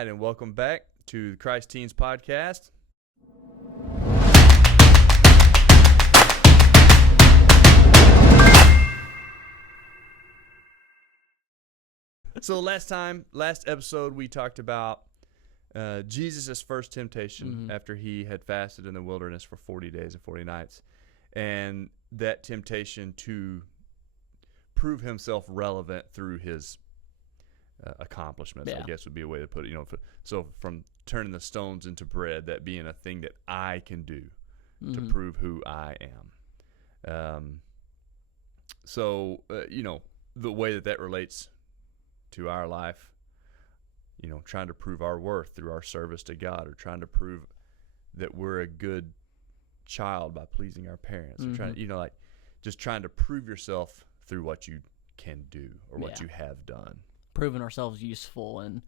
right, and welcome back to the Christ Teens Podcast. So last episode, we talked about Jesus' first temptation after he had fasted in the wilderness for 40 days and 40 nights, and that temptation to prove himself relevant through his accomplishments, I guess would be a way to put it. So from turning the stones into bread, that being a thing that I can do to prove who I am. The way that relates to our life, trying to prove our worth through our service to God, or trying to prove that we're a good child by pleasing our parents, or trying to prove yourself through what you can do or what you have done. Proving ourselves useful and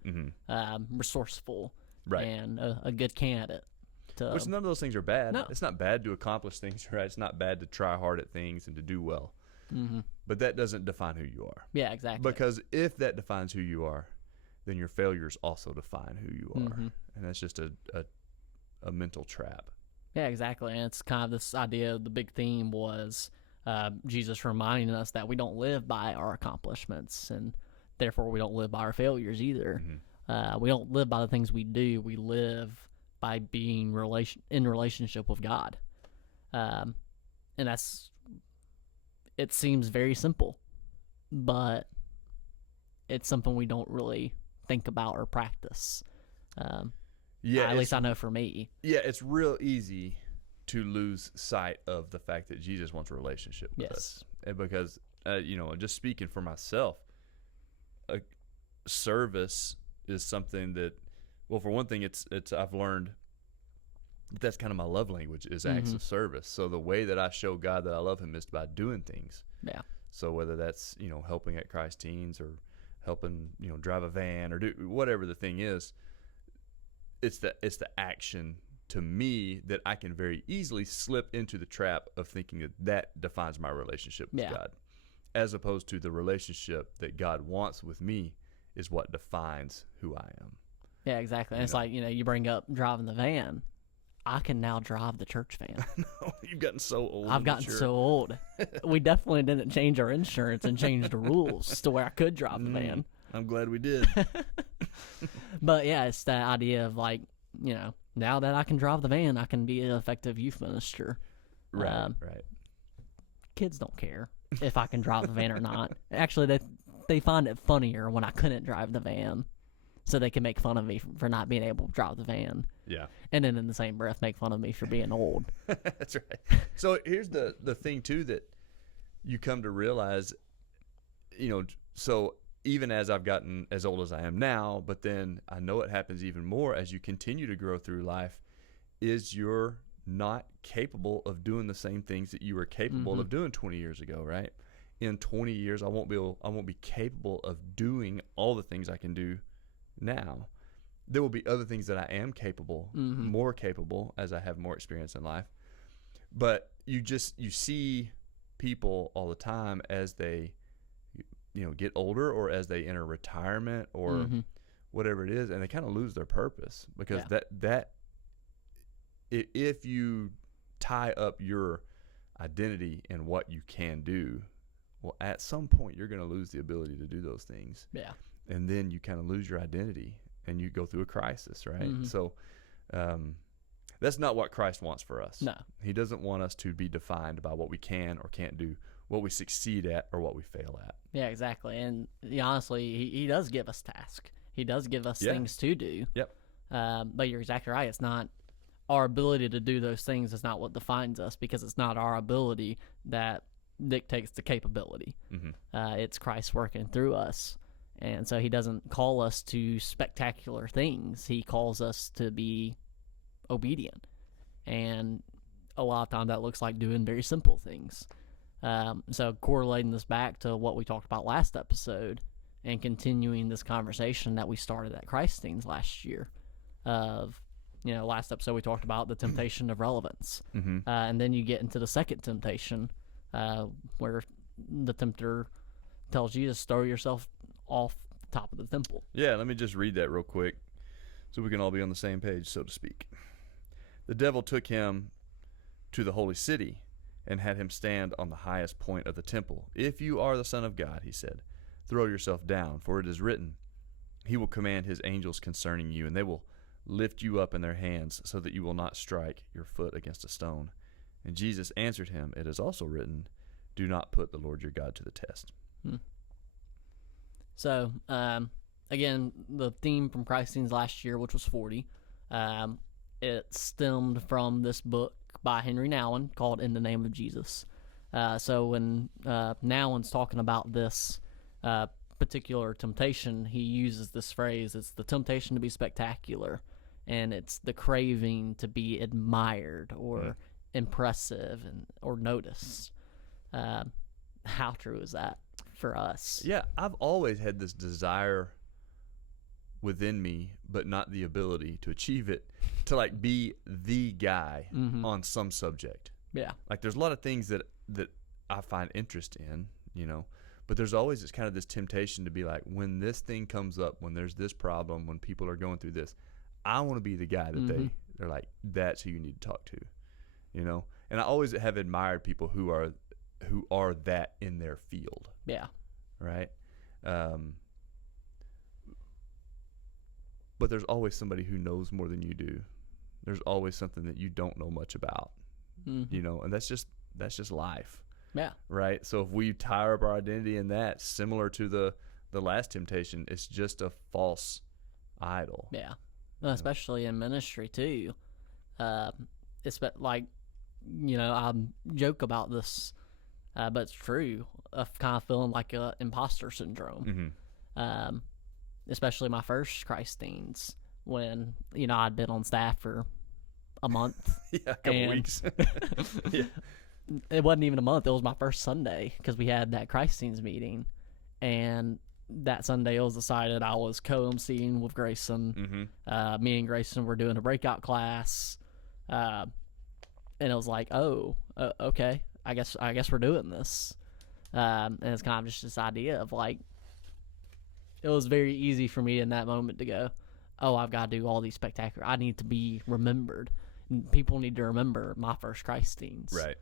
resourceful, right, and a good candidate. Which none of those things are bad. No. It's not bad to accomplish things, right? It's not bad to try hard at things and to do well. But that doesn't define who you are. Yeah, exactly. Because if that defines who you are, then your failures also define who you are. And that's just a mental trap. Yeah, exactly. And it's kind of this idea, the big theme was Jesus reminding us that we don't live by our accomplishments, and therefore we don't live by our failures either. We don't live by the things we do. We live by being in relationship with God. And it seems very simple, but it's something we don't really think about or practice. At least I know for me. Yeah, it's real easy to lose sight of the fact that Jesus wants a relationship with us. And because, just speaking for myself, service is something that, well, for one thing, it's I've learned that's kind of my love language is acts of service. So the way that I show God that I love him is by doing things. Yeah. So whether that's, helping at Christ Teens or helping, drive a van or do whatever the thing is, it's the action to me that I can very easily slip into the trap of thinking that defines my relationship with God, as opposed to the relationship that God wants with me is what defines who I am. Yeah, exactly. And it's like, you bring up driving the van. I can now drive the church van. No, you've gotten so old. I've gotten so old. We definitely didn't change our insurance and change the rules to where I could drive the van. I'm glad we did. But yeah, it's that idea of like, now that I can drive the van, I can be an effective youth minister. Right. Kids don't care if I can drive the van or not. Actually, they find it funnier when I couldn't drive the van, so they can make fun of me for not being able to drive the van. Yeah. And then in the same breath, make fun of me for being old. That's right. So here's the thing, too, that you come to realize, so even as I've gotten as old as I am now, but then I know it happens even more as you continue to grow through life, is you're not capable of doing the same things that you were capable of doing 20 years ago, right? In 20 years, I won't be capable of doing all the things I can do now. There will be other things that I am capable, more capable as I have more experience in life. But you see people all the time as they, get older or as they enter retirement or whatever it is, and they kind of lose their purpose because that if you tie up your identity in what you can do, well, at some point you're going to lose the ability to do those things. Yeah. And then you kind of lose your identity and you go through a crisis, right? So that's not what Christ wants for us. No. He doesn't want us to be defined by what we can or can't do, what we succeed at or what we fail at. Yeah, exactly. And honestly, he does give us tasks. He does give us things to do. Yep. But you're exactly right. It's not our ability to do those things is not what defines us, because it's not our ability that dictates the capability. It's Christ working through us. And so he doesn't call us to spectacular things. He calls us to be obedient. And a lot of times that looks like doing very simple things. So correlating this back to what we talked about last episode and continuing this conversation that we started at Christ Teens last year of, last episode we talked about the temptation of relevance. And then you get into the second temptation where the tempter tells Jesus, throw yourself off the top of the temple. Yeah, let me just read that real quick. So we can all be on the same page, so to speak. The devil took him to the holy city and had him stand on the highest point of the temple. If you are the Son of God, he said, throw yourself down, for it is written, he will command his angels concerning you, and they will lift you up in their hands so that you will not strike your foot against a stone. And Jesus answered him, it is also written, do not put the Lord your God to the test. So, again, the theme from Christ Scenes last year, which was 40, it stemmed from this book by Henry Nouwen called In the Name of Jesus. So when Nouwen's talking about this particular temptation, he uses this phrase, it's the temptation to be spectacular, and it's the craving to be admired or impressive or noticed. How true is that for us? Yeah, I've always had this desire within me, but not the ability to achieve it, to like be the guy on some subject. Yeah. Like there's a lot of things that I find interest in, you know, but there's always this kind of this temptation to be like, when this thing comes up, when there's this problem, when people are going through this, I want to be the guy that they're like, that's who you need to talk to, you know? And I always have admired people who are that in their field. Yeah. Right? But there's always somebody who knows more than you do. There's always something that you don't know much about, you know, and that's just life. Yeah. Right. So if we tie up our identity in that, similar to the last temptation, it's just a false idol. Yeah. Well, especially in ministry too. It's like, you know, I joke about this, but it's true, of kind of feeling like a imposter syndrome. Especially my first Christ Teens, when, you know, I'd been on staff for a month. Yeah, a couple weeks. Yeah. It wasn't even a month. It was my first Sunday, because we had that Christ Teens meeting, and that Sunday it was decided I was co-emceeing with Grayson. Me and Grayson were doing a breakout class, and it was like, okay, I guess we're doing this. And it's kind of just this idea of like, it was very easy for me in that moment to go, oh, I've got to do all these spectacular. I need to be remembered. People need to remember my first Christ Teens. Right.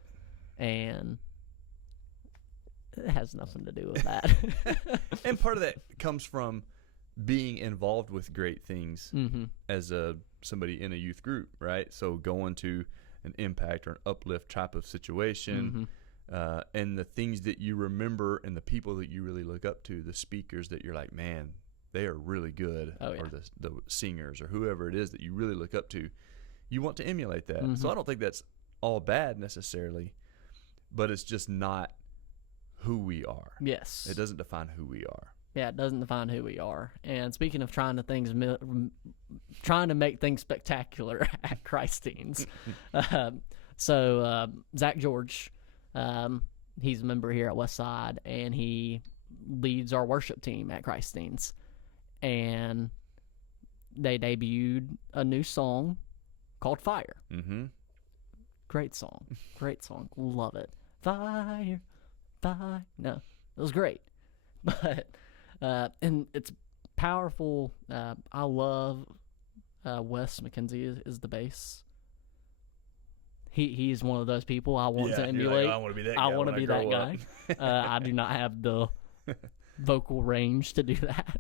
And it has nothing to do with that. And part of that comes from being involved with great things as somebody in a youth group, right? So going to an impact or an uplift type of situation, and the things that you remember and the people that you really look up to, the speakers that you're like, man, they are really good, or the singers or whoever it is that you really look up to, you want to emulate that. So I don't think that's all bad necessarily, but it's just not who we are. Yes. It doesn't define who we are. Yeah, it doesn't define who we are. And speaking of trying to make things spectacular at Christ Teens, so Zach George, he's a member here at Westside, and he leads our worship team at Christ Teens. And they debuted a new song called Fire. Great song. Love it. Fire. No, it was great. But and it's powerful. I love Wes McKenzie is the bass. He's one of those people I want to emulate. Like, I want to be that guy. I want to be that guy. I do not have the vocal range to do that.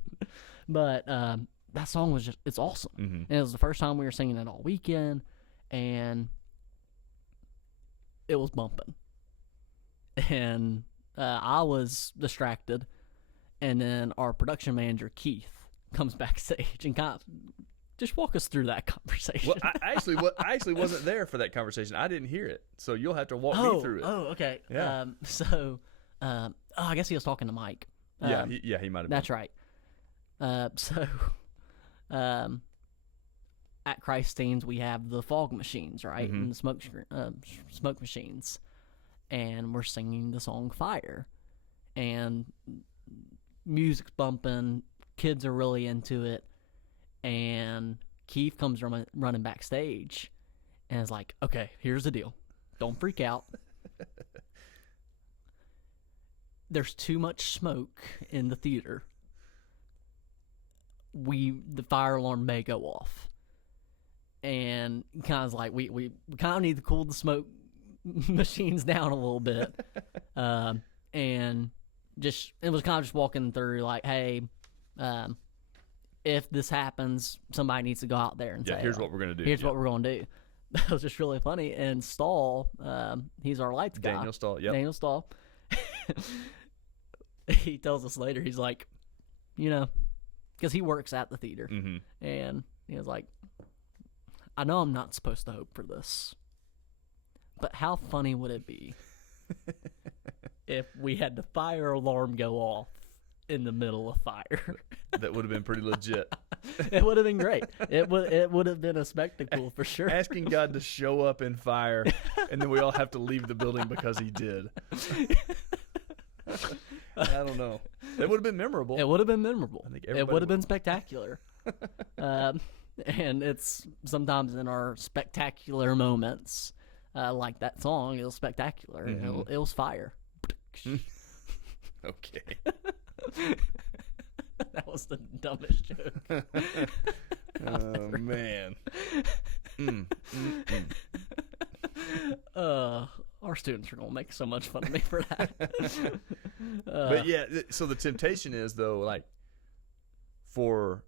But that song was it's awesome. And it was the first time we were singing it all weekend, and it was bumping. And I was distracted, and then our production manager Keith comes backstage and kind of just walk us through that conversation. Well, I actually wasn't there for that conversation. I didn't hear it, so you'll have to walk me through it. Oh, okay. Yeah. I guess he was talking to Mike. He might have been. That's right. At Christ Teens, we have the fog machines, right, and the smoke machines, and we're singing the song Fire, and music's bumping, kids are really into it, and Keith comes running backstage, and is like, okay, here's the deal, don't freak out. There's too much smoke in the theater. the fire alarm may go off. And kind of like, we kind of need to cool the smoke machines down a little bit. And just, it was kind of just walking through like, hey, if this happens, somebody needs to go out there and say, here's what we're going to do. Here's what we're going to do. That was just really funny. And Stahl, he's our lights guy. Daniel Stahl, yep. Daniel Stahl. He tells us later, he's like, because he works at the theater. Mm-hmm. And he was like, I know I'm not supposed to hope for this, but how funny would it be if we had the fire alarm go off in the middle of fire? That would have been pretty legit. It would have been great. It would have been a spectacle for sure. Asking God to show up in fire, and then we all have to leave the building because he did. I don't know. It would have been memorable. It would have been memorable. I think it would have been spectacular. And it's sometimes in our spectacular moments, like that song, it was spectacular. Mm-hmm. It was fire. Okay. That was the dumbest joke. Oh, man. Our students are going to make so much fun of me for that. But yeah, so the temptation is, though, like, for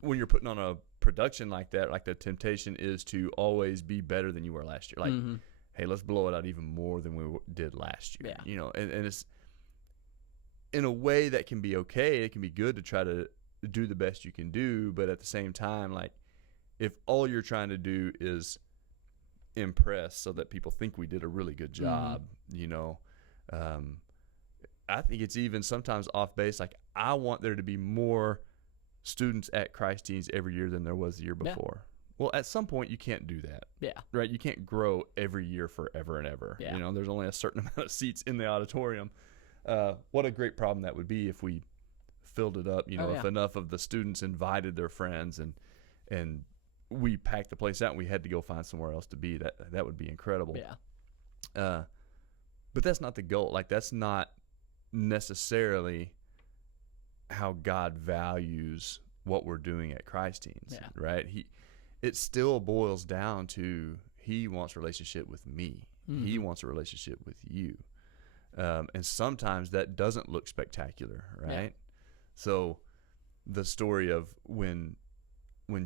when you're putting on a production like that, like the temptation is to always be better than you were last year. Like, mm-hmm. Hey, let's blow it out even more than we did last year. Yeah. And it's in a way that can be okay. It can be good to try to do the best you can do, but at the same time, like, if all you're trying to do is impress so that people think we did a really good job, mm-hmm. I think it's even sometimes off base. Like, I want there to be more students at Christ Teens every year than there was the year before. Yeah. Well, at some point you can't do that. Yeah. Right? You can't grow every year forever and ever. Yeah. There's only a certain amount of seats in the auditorium. What a great problem that would be if we filled it up, if enough of the students invited their friends and we packed the place out and we had to go find somewhere else to be. That would be incredible. Yeah. But that's not the goal. Like, that's not necessarily how God values what we're doing at Christ Teens, right? It still boils down to he wants a relationship with me. Mm-hmm. He wants a relationship with you. And sometimes that doesn't look spectacular, right? Yeah. So the story of when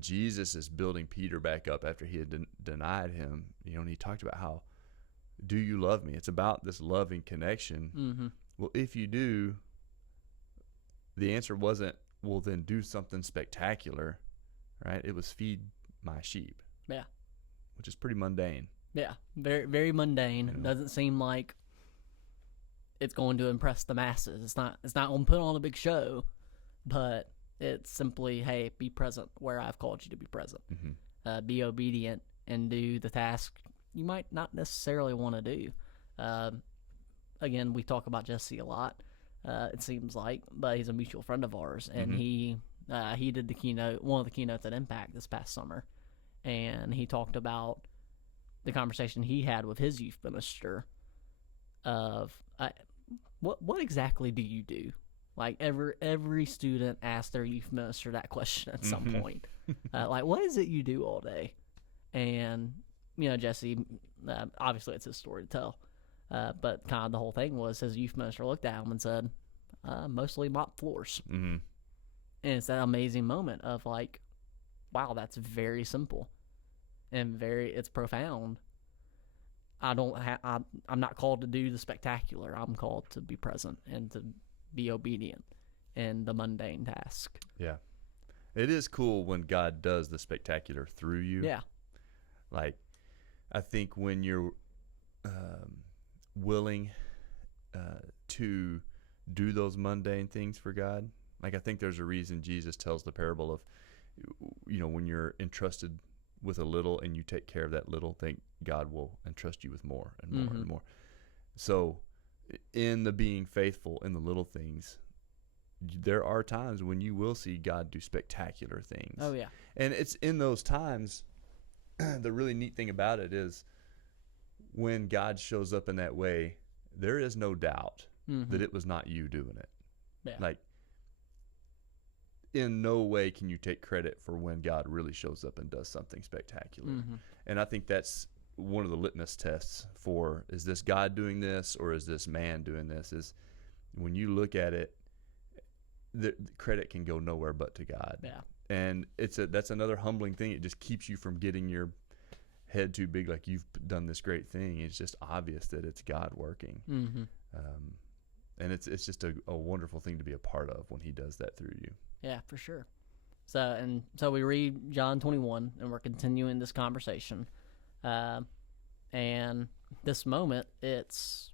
Jesus is building Peter back up after he had denied him, and he talked about how, do you love me? It's about this loving connection. Mm-hmm. Well, if you do, the answer wasn't, well, then do something spectacular, right? It was feed my sheep. Yeah. Which is pretty mundane. Yeah. Very, very mundane. It doesn't seem like it's going to impress the masses. It's not going to put on a big show, but it's simply, hey, be present where I've called you to be present. Mm-hmm. Be obedient and do the task you might not necessarily want to do. Again, we talk about Jesse a lot, it seems like, but he's a mutual friend of ours, and mm-hmm. he did one of the keynotes at Impact this past summer, and he talked about the conversation he had with his youth minister of what exactly do you do? Like, every student asked their youth minister that question at some mm-hmm. point. Like, what is it you do all day? And, Jesse, obviously it's his story to tell. But kind of the whole thing was his youth minister looked at him and said, mostly mop floors. Mm-hmm. And it's that amazing moment of like, wow, that's very simple and it's profound. I'm not called to do the spectacular. I'm called to be present and to be obedient in the mundane task. Yeah. It is cool when God does the spectacular through you. Yeah. Like, I think when you're willing to do those mundane things for God, like, I think there's a reason Jesus tells the parable of, when you're entrusted with a little and you take care of that little, think God will entrust you with more and more mm-hmm. and more. So in the being faithful in the little things, there are times when you will see God do spectacular things. Oh, yeah. And it's in those times, the really neat thing about it is when God shows up in that way, there is no doubt mm-hmm. that it was not you doing it. Yeah. Like, in no way can you take credit for when God really shows up and does something spectacular. Mm-hmm. And I think that's one of the litmus tests for, is this God doing this or is this man doing this? Is when you look at it, the credit can go nowhere but to God. Yeah. And that's another humbling thing. It just keeps you from getting your head too big, like you've done this great thing. It's just obvious that it's God working. Mm-hmm. And it's just a wonderful thing to be a part of when he does that through you. Yeah, for sure. So we read John 21, and we're continuing this conversation. And this moment, it's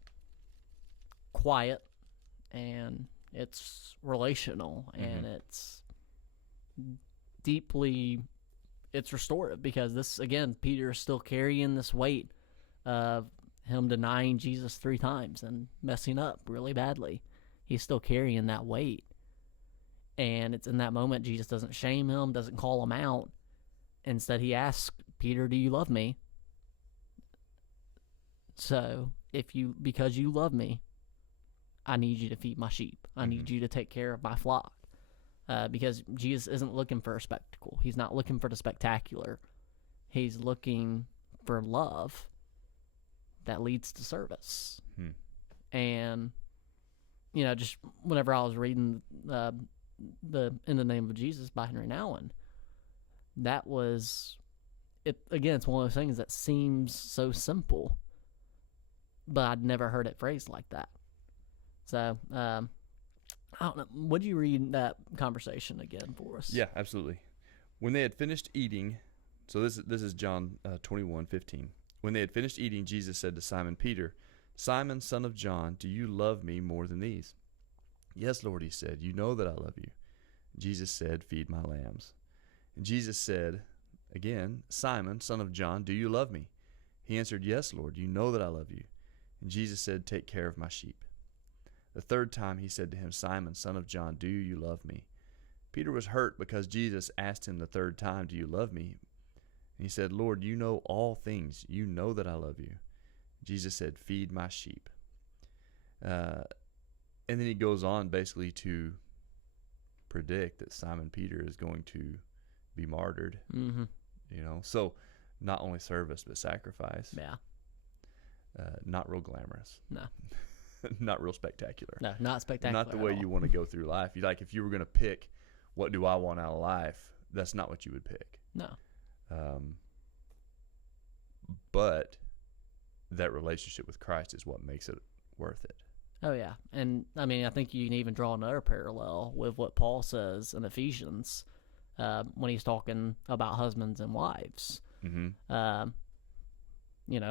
quiet, and it's relational, and it's deeply, it's restorative, because this, again, Peter is still carrying this weight of him denying Jesus 3 times and messing up really badly. He's still carrying that weight. And it's in that moment, Jesus doesn't shame him, doesn't call him out. Instead, he asks, Peter, do you love me? So, because you love me, I need you to feed my sheep. I need you to take care of my flock. Because Jesus isn't looking for a spectacle. He's not looking for the spectacular. He's looking for love that leads to service. And, just whenever I was reading the In the Name of Jesus by Henry Nouwen, that was it. Again, it's one of those things that seems so simple, but I'd never heard it phrased like that. So, I don't know. Would you read that conversation again for us? Yeah, absolutely. When they had finished eating, so this is John 21:15. When they had finished eating, Jesus said to Simon Peter, Simon, son of John, do you love me more than these? Yes, Lord, he said, you know that I love you. Jesus said, feed my lambs. And Jesus said again, Simon, son of John, do you love me? He answered, yes, Lord, you know that I love you. And Jesus said, take care of my sheep. The 3rd time he said to him, Simon, son of John, do you love me? Peter was hurt because Jesus asked him the 3rd time, do you love me? And he said, Lord, you know all things. You know that I love you. Jesus said, feed my sheep. And then he goes on basically to predict that Simon Peter is going to be martyred. Mm-hmm. So not only service, but sacrifice. Yeah. Not real glamorous. No. Not real spectacular. No, not spectacular. Not the way you want to go through life. If you were going to pick, what do I want out of life? That's not what you would pick. No. But that relationship with Christ is what makes it worth it. Oh, yeah. And, I think you can even draw another parallel with what Paul says in Ephesians when he's talking about husbands and wives. Mm-hmm.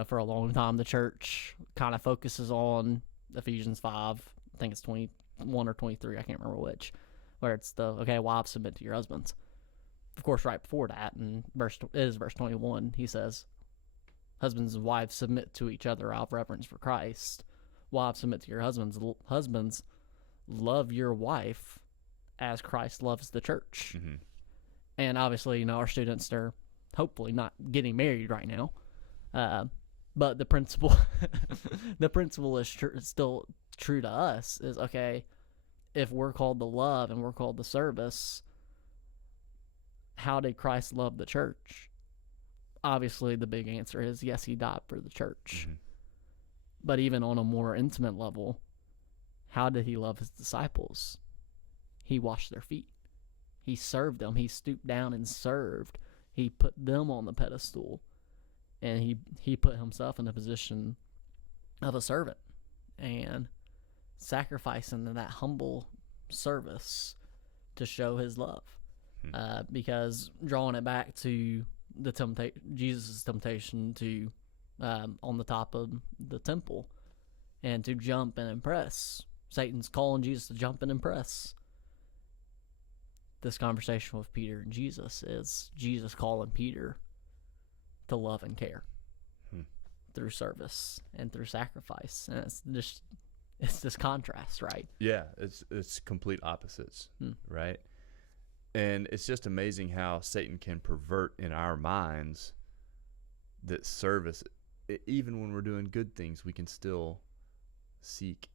For a long time, the church kind of focuses on Ephesians 5, I think it's 21 or 23, I can't remember which, where it's wives, submit to your husbands. Of course, right before that, in verse 21, he says, husbands and wives submit to each other out of reverence for Christ. Wives, submit to your husbands. Husbands, love your wife as Christ loves the church. Mm-hmm. And obviously, our students are hopefully not getting married right now. But the principle, is still true to us. Is if we're called to love and we're called to service, how did Christ love the church? Obviously, the big answer is yes, he died for the church. Mm-hmm. But even on a more intimate level, how did he love his disciples? He washed their feet. He served them. He stooped down and served. He put them on the pedestal. And he put himself in the position of a servant and sacrificing that humble service to show his love. Because drawing it back to Jesus' temptation to on the top of the temple and to jump and impress. Satan's calling Jesus to jump and impress. This conversation with Peter and Jesus is Jesus calling Peter to love and care through service and through sacrifice. And it's this contrast, right? Yeah, it's complete opposites, right? And it's just amazing how Satan can pervert in our minds that service, even when we're doing good things, we can still seek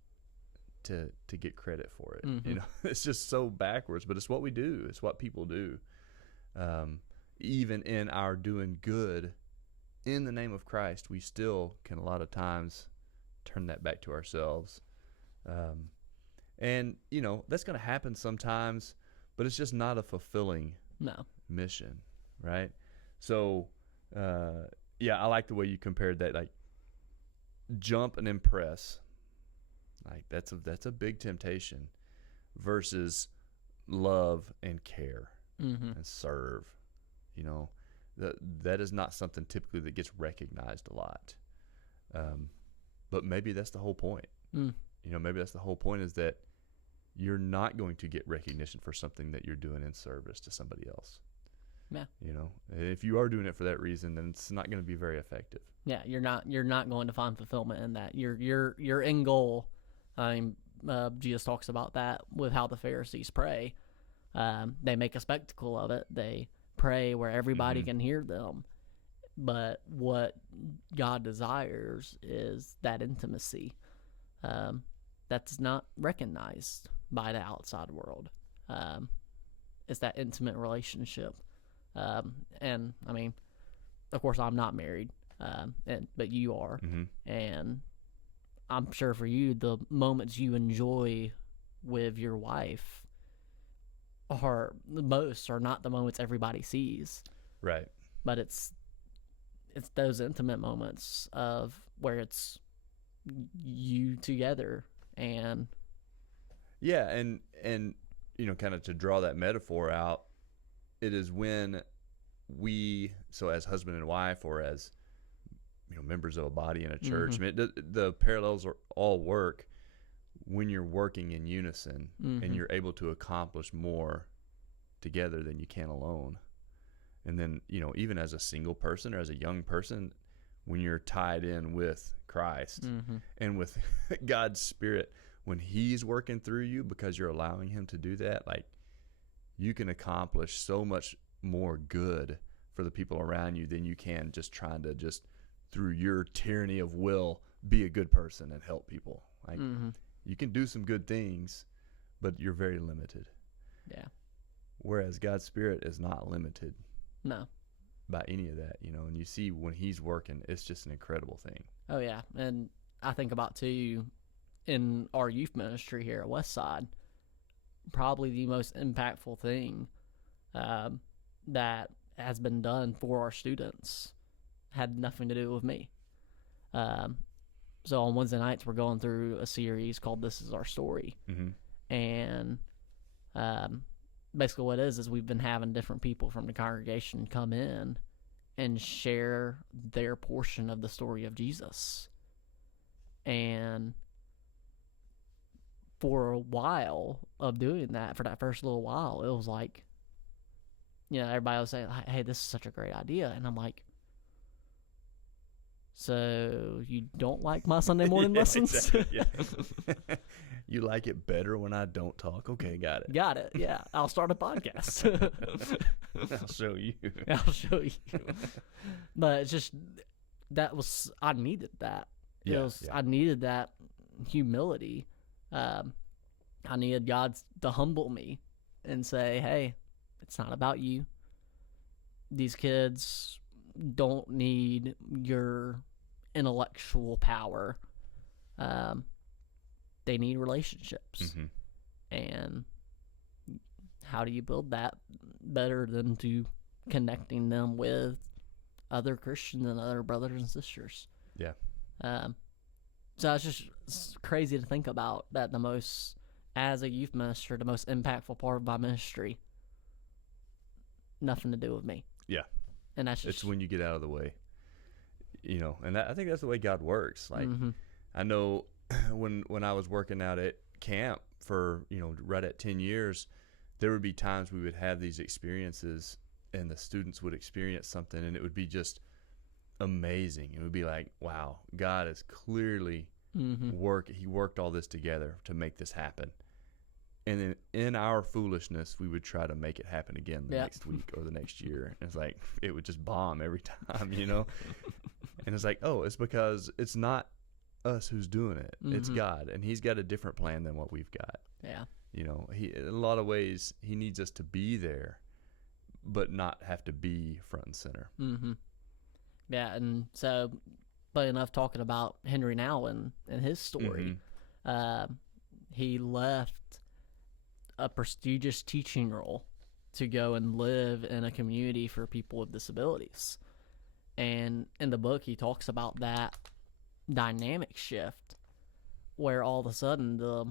to get credit for it. Mm-hmm. You know, it's just so backwards, but it's what we do. It's what people do. Even in our doing good in the name of Christ, we still can a lot of times turn that back to ourselves. And, you know, that's going to happen sometimes, but it's just not a fulfilling mission, right? So, I like the way you compared that, like, jump and impress. Like, that's a big temptation versus love and care and serve. You know, that is not something typically that gets recognized a lot. But maybe that's the whole point. You know, maybe that's the whole point, is that you're not going to get recognition for something that you're doing in service to somebody else. Yeah. You know, if you are doing it for that reason, then it's not going to be very effective. Yeah, you're not going to find fulfillment in that. Your end goal. Jesus talks about that with how the Pharisees pray. They make a spectacle of it. They pray where everybody can hear them. But what God desires is that intimacy. That's not recognized by the outside world. It's that intimate relationship. And I mean, of course, I'm not married, but you are, and I'm sure for you, the moments you enjoy with your wife are not the moments everybody sees, right? But it's those intimate moments of where it's you together, and and you know, kind of to draw that metaphor out, it is when so as husband and wife, or as, you know, members of a body in a church, I mean, the parallels all work when you're working in unison, and you're able to accomplish more together than you can alone. And then, you know, even as a single person or as a young person, when you're tied in with Christ and with God's Spirit, when He's working through you because you're allowing Him to do that, like, you can accomplish so much more good for the people around you than you can just trying to just through your tyranny of will be a good person and help people. Like, you can do some good things, but you're very limited. Yeah. Whereas God's Spirit is not limited. No. By any of that, you know, and you see when He's working, it's just an incredible thing. Oh yeah, and I think about too, in our youth ministry here at Westside, probably the most impactful thing that has been done for our students had nothing to do with me. So on Wednesday nights, we're going through a series called "This Is Our Story," and basically what it is we've been having different people from the congregation come in and share their portion of the story of Jesus. And for a while of doing that, for that first little while, it was like, you know, everybody was saying, hey, this is such a great idea. And I'm like, so you don't like my Sunday morning lessons? Exactly, yeah. You like it better when I don't talk? Okay, got it. Got it, yeah. I'll start a podcast. I'll show you. I'll show you. But it's just, I needed that. I needed that humility. I needed God to humble me and say, hey, it's not about you. These kids don't need your intellectual power. They need relationships. And how do you build that better than to connecting them with other Christians and other brothers and sisters? Yeah. So it's crazy to think about that as a youth minister, the most impactful part of my ministry, nothing to do with me. Yeah. And that's just... It's when you get out of the way, you know, and I think that's the way God works. Like, I know when I was working out at camp for, you know, right at 10 years, there would be times we would have these experiences and the students would experience something and it would be just amazing. It would be like, wow, God is clearly He worked all this together to make this happen. And then in our foolishness, we would try to make it happen again the next week or the next year. And it's like, it would just bomb every time, you know? And it's like, oh, it's because it's not us who's doing it. It's God, and He's got a different plan than what we've got. Yeah. You know, He in a lot of ways He needs us to be there, but not have to be front and center. Yeah, and so, but enough talking about Henry Nouwen and his story. He left a prestigious teaching role to go and live in a community for people with disabilities. And in the book, he talks about that dynamic shift where all of a sudden the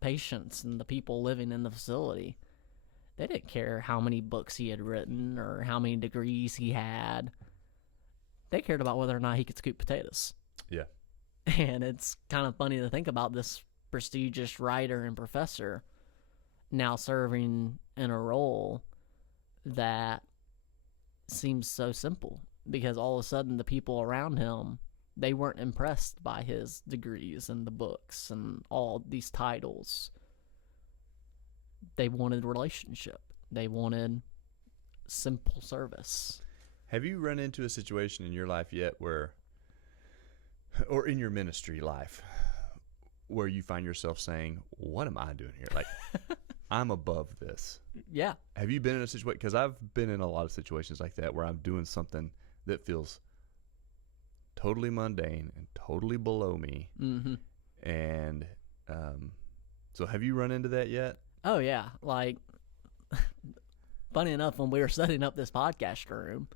patients and the people living in the facility, they didn't care how many books he had written or how many degrees he had. They cared about whether or not he could scoop potatoes. Yeah. And it's kind of funny to think about this prestigious writer and professor now serving in a role that seems so simple, because all of a sudden the people around him, they weren't impressed by his degrees and the books and all these titles. They wanted relationship. They wanted simple service. Have you run into a situation in your life yet where, or in your ministry life, where you find yourself saying, what am I doing here? Like, I'm above this. Yeah. Have you been in a situation? Because I've been in a lot of situations like that where I'm doing something that feels totally mundane and totally below me. And so have you run into that yet? Oh, yeah. Like, funny enough, when we were setting up this podcast room,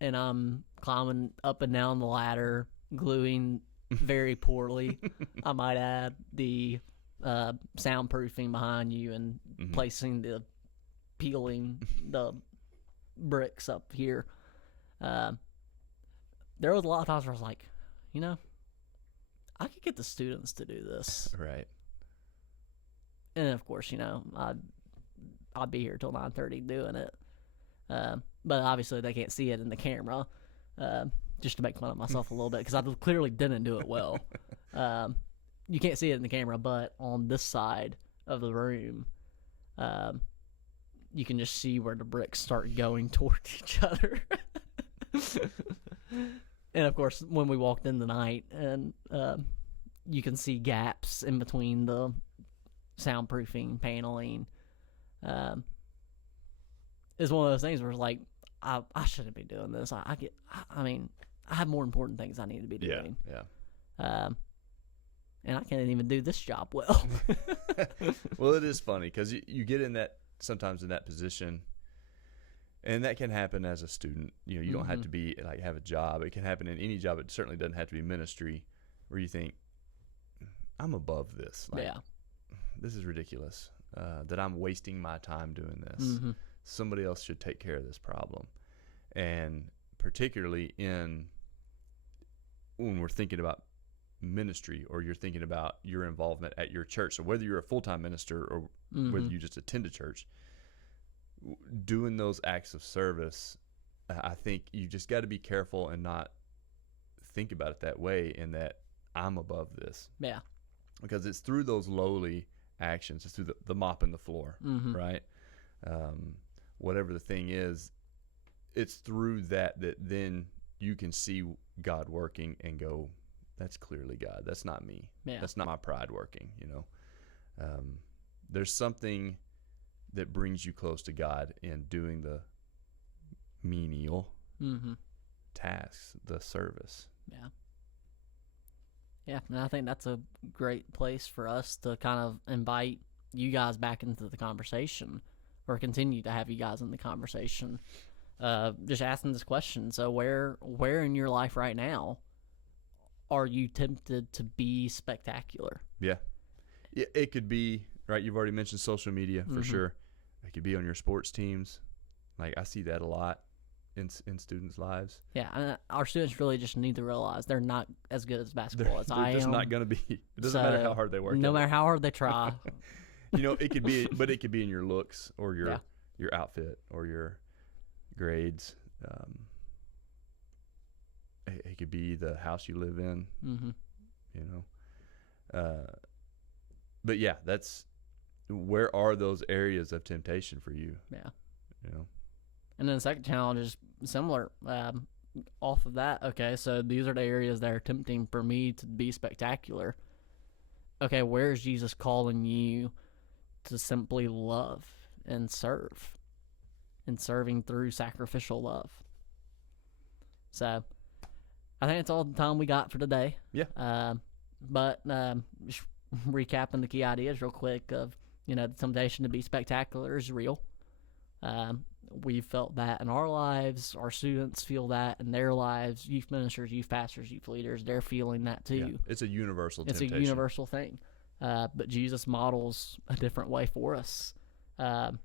and I'm climbing up and down the ladder, gluing very poorly, I might add, the soundproofing behind you and peeling the bricks up here. There was a lot of times where I was like, you know, I could get the students to do this. Right. And of course, you know, I'd be here till 9:30 doing it. But obviously they can't see it in the camera, just to make fun of myself a little bit, because I clearly didn't do it well. You can't see it in the camera, but on this side of the room, you can just see where the bricks start going toward each other. And of course, when we walked in tonight, and you can see gaps in between the soundproofing paneling. It's one of those things where it's like, I shouldn't be doing this. I have more important things I need to be doing. Yeah. And I can't even do this job well. Well, it is funny because you get in that, sometimes in that position, and that can happen as a student. You know, you don't have to be like have a job. It can happen in any job. It certainly doesn't have to be ministry, where you think, I'm above this. Like, this is ridiculous that I'm wasting my time doing this. Somebody else should take care of this problem. And particularly when we're thinking about ministry, or you're thinking about your involvement at your church. So whether you're a full-time minister or whether you just attend a church, doing those acts of service, I think you just got to be careful and not think about it that way, in that I'm above this. Yeah. Because it's through those lowly actions, it's through the mopping the floor, right? Whatever the thing is, it's through that then you can see God working and go, that's clearly God. That's not me. Yeah. That's not my pride working, you know. There's something that brings you close to God in doing the menial tasks, the service. Yeah. Yeah, and I think that's a great place for us to kind of invite you guys back into the conversation, or continue to have you guys in the conversation. Just asking this question. So where in your life right now are you tempted to be spectacular? Yeah, it could be, right, you've already mentioned social media for sure. It could be on your sports teams. Like, I see that a lot in students' lives. Yeah, and our students really just need to realize they're not as good as basketball as I am. They're just not going to be. It doesn't matter how hard they work. No matter how hard they try. You know, it could be, but it could be in your looks, or your outfit, or your grades. It could be the house you live in. You know, but yeah, where are those areas of temptation for you? Yeah, you know. And then the second challenge is similar. off of that, okay, so these are the areas that are tempting for me to be spectacular. Okay, where is Jesus calling you to simply love and serve? And serving through sacrificial love. So, I think that's all the time we got for today. Yeah. But just recapping the key ideas real quick of, the temptation to be spectacular is real. We've felt that in our lives. Our students feel that in their lives. Youth ministers, youth pastors, youth leaders, they're feeling that too. Yeah. It's a universal temptation. It's a universal thing. But Jesus models a different way for us. And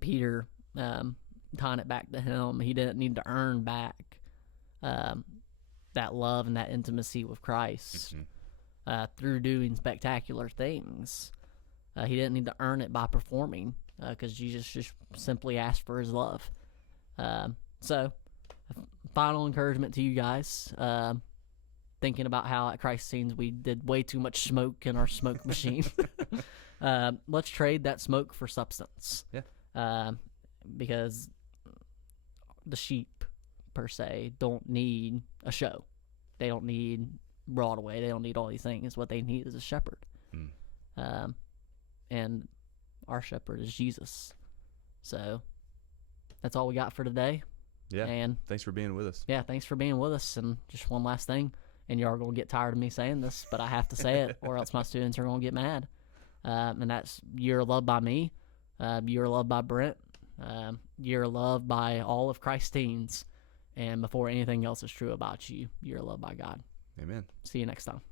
Peter, tying it back to him, he didn't need to earn back that love and that intimacy with Christ through doing spectacular things. He didn't need to earn it by performing, because Jesus just simply asked for his love. So, final encouragement to you guys, thinking about how at Christ Scenes we did way too much smoke in our smoke machine. Let's trade that smoke for substance. Yeah. Because the sheep, per se, don't need a show. They don't need Broadway. They don't need all these things. What they need is a shepherd. And our shepherd is Jesus. So that's all we got for today. Yeah. And thanks for being with us. Yeah, thanks for being with us. And just one last thing, and you are going to get tired of me saying this, but I have to say it, or else my students are going to get mad. And that's, you're loved by me. You're loved by Brent. You're loved by all of Christ's teens. And before anything else is true about you, you're loved by God. Amen. See you next time.